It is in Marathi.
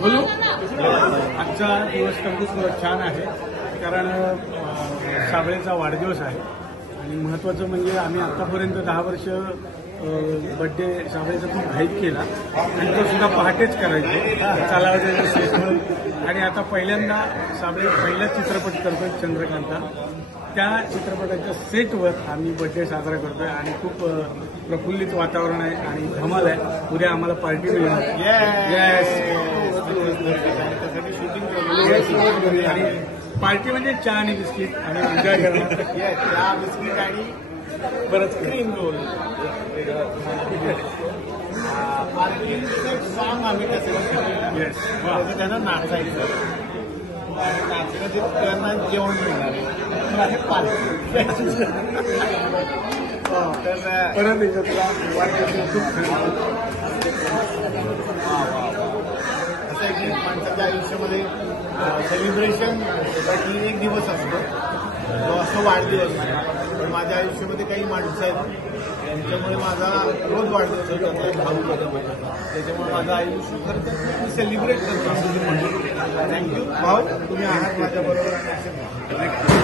बोलू आजचा दिवस खूप छान आहे कारण साबळेचा वाढदिवस आहे आणि महत्त्वाचं म्हणजे आम्ही आतापर्यंत 10 वर्ष बड्डे साबळेचा खूप घाईत केला आणि तो सुद्धा पहाटेच करायचो चालावं स्टेजवर आणि आता पहिल्यांदा साबळे पहिला चित्रपट करतोय चंद्रकांता. त्या चित्रपटाच्या सेटवर आम्ही बड्डे साजरा करतोय आणि खूप प्रफुल्लित वातावरण आहे आणि धमाल आहे. उद्या आम्हाला पार्टी मिळणार. शूटिंग आणि पार्टी म्हणजे चहा आणि बिस्किट आणि एन्जॉय करणार. चहा बिस्किट आणि बरंच क्रीम रोल. सॉंग आम्ही कसं त्यांना नाचायचं नाचण्याचे त्यांना जेवण मिळणार आहे पार्टी. परत याच्यातला असं की माणसाच्या आयुष्यामध्ये सेलिब्रेशन साठी एक दिवस असतो तो असतो वाढदिवस. पण माझ्या आयुष्यामध्ये काही माणसं आहेत त्यांच्यामुळे माझा रोज वाढदिवस होतो. त्यातला एक भाऊ होतो त्याच्यामुळे माझं आयुष्य खरं तर मी सेलिब्रेट करतो. थँक्यू भाऊ, तुम्ही आहात माझ्याबरोबर. थँक्यू.